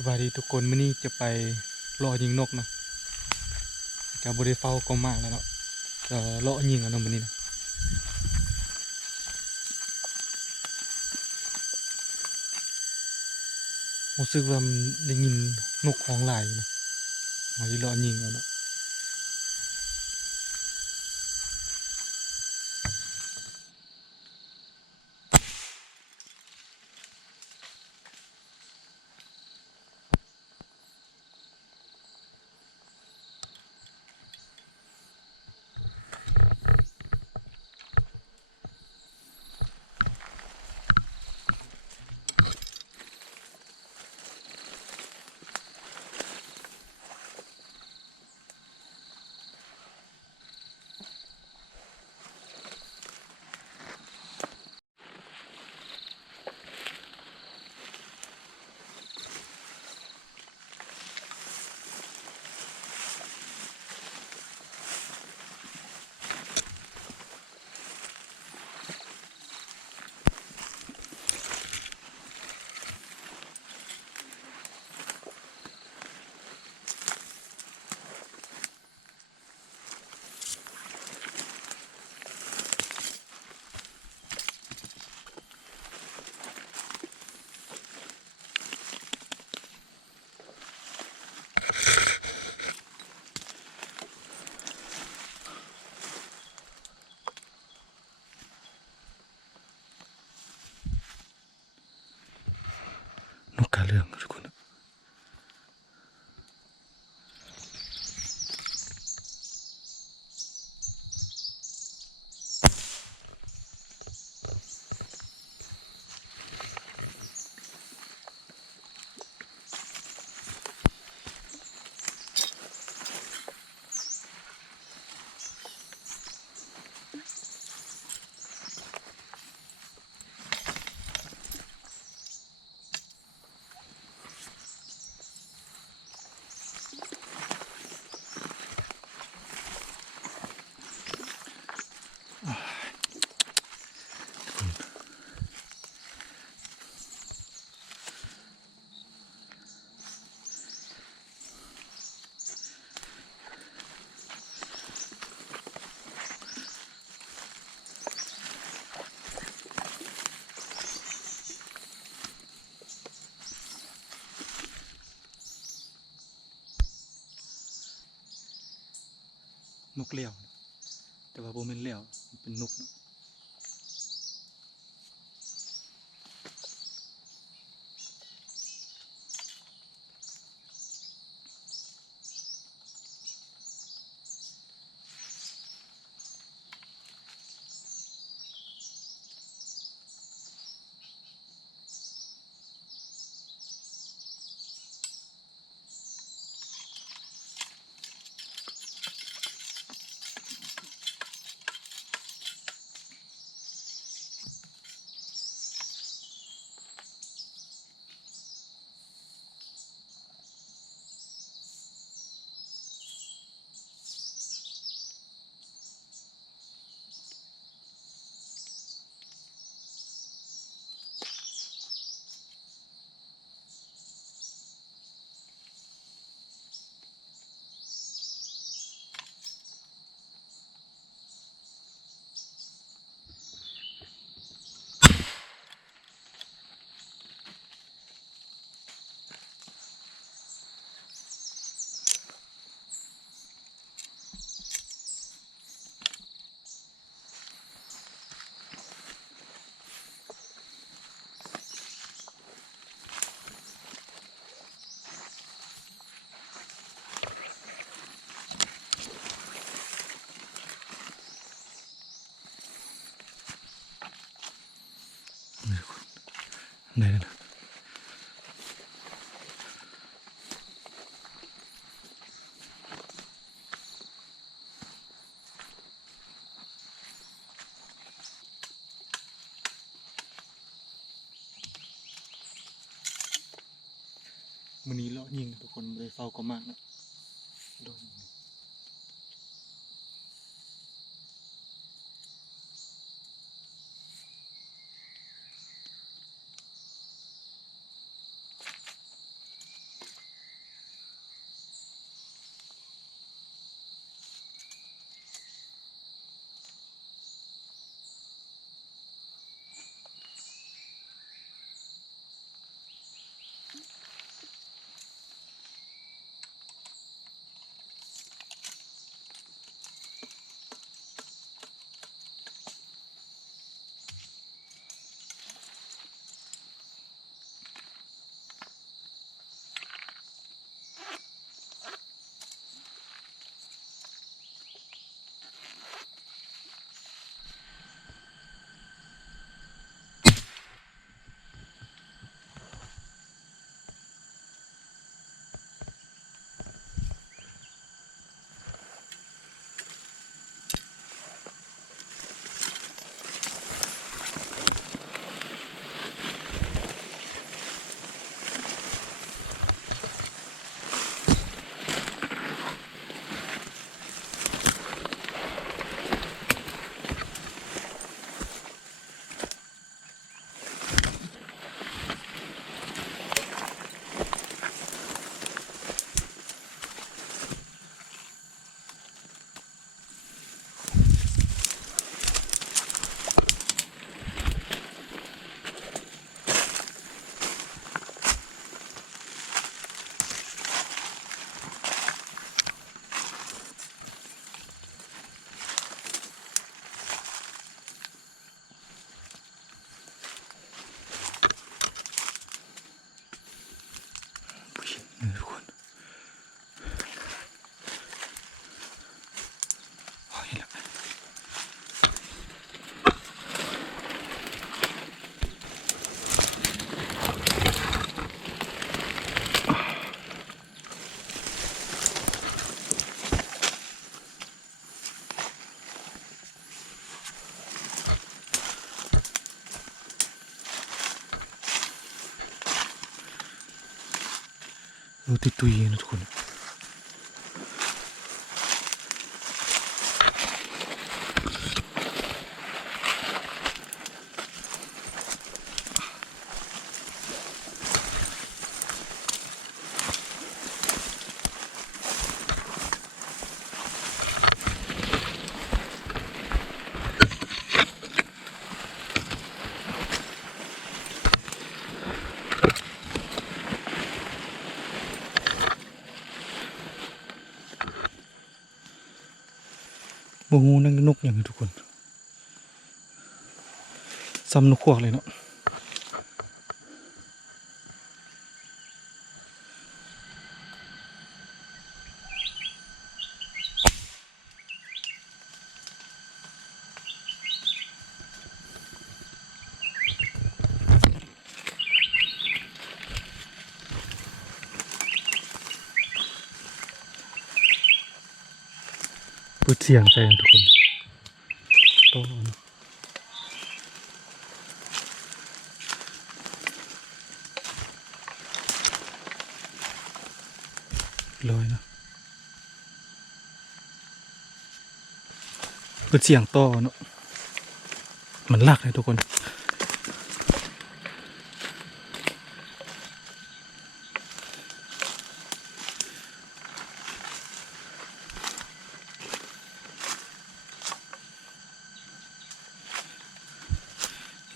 สวัสดีทุกคนมื้อนี้จะไปเลาะยิงนกเนาะก็บ่ได้เฝ้าก็มากแล้วเนาะก็เลาะยิงเอาเนาะมื้อนี้นะรู้สึกว่ามันได้ยินนกร้องหลายอยู่เนาะเอาสิเลาะยิงเอาเนาะนกกาเรื่องทุกคนนกเหลี่ยวแต่ว่าบ่แม่นเหลี่ยวมันเป็นนกเนาะได้แล้วมื้อนี้เลาะยิงทุกคนบ่ได้เฝ้าก็มากเนาะโดน ดูตุยๆนะทุกคนโมงูนั่งนกอย่างนี้ทุกคนซ้ำนกขวากเลยเนาะเปิดเสียงใส่ทุกคนโตเนาะลอยเนาะเปิดเสียงโตเนาะมันลากเลยทุกคน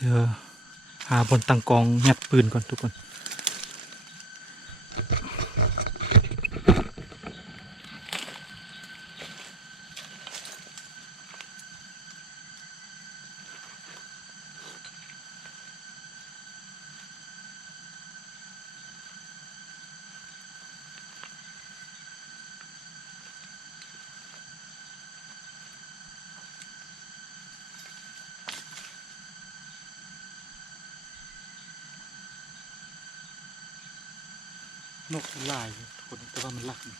เดี๋ยวหาบนตังกองยัดปืนก่อนทุกคนนกลายทุกคนแต่ว่ามันลักน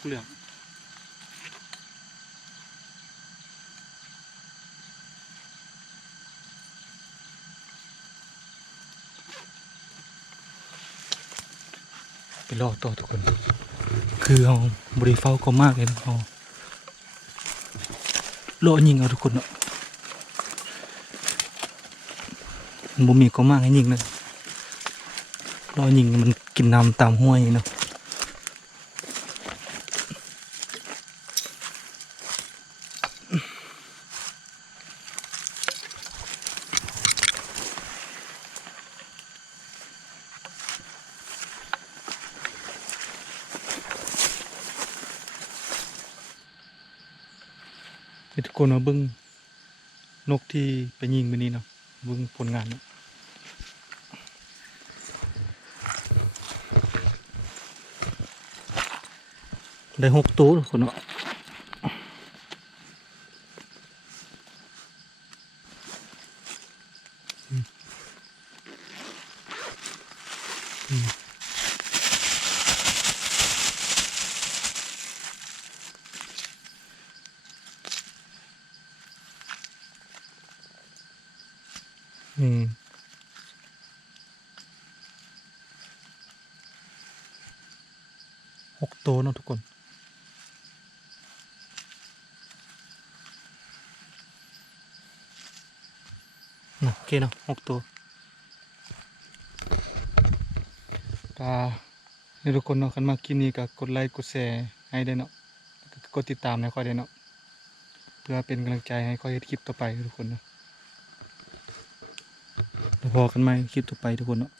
กเหลืองไปรอต่อทุกคนคือเอาบริเฝ้าก็มากเลยนะเอาโลยิงเอาทุกคนเนาะบ่มีก็มากให้ยิงนะรอยิงมันกินน้ำตามห้วยเนาะทุกคนมาเบิ้งนกที่ไปยิงไปนี้เนาะเบิ้งผลงานเนาะได้6 ตัวทุกคนเนาะ ตัวเนาะทุกคนโอเคเนาะ6 ตัวก็ให้ทุกคนเนาะคันมาคลิปนี้ก็กดไลค์กดแชร์ให้ได้เนาะแล้วก็กดติดตามให้ค่อยได้เนาะเพื่อเป็นกำลังใจให้ค่อยเฮ็ดคลิปต่อไปทุกคนเนาะแล้วพอกันใหม่คลิปต่อไปทุกคนเนาะ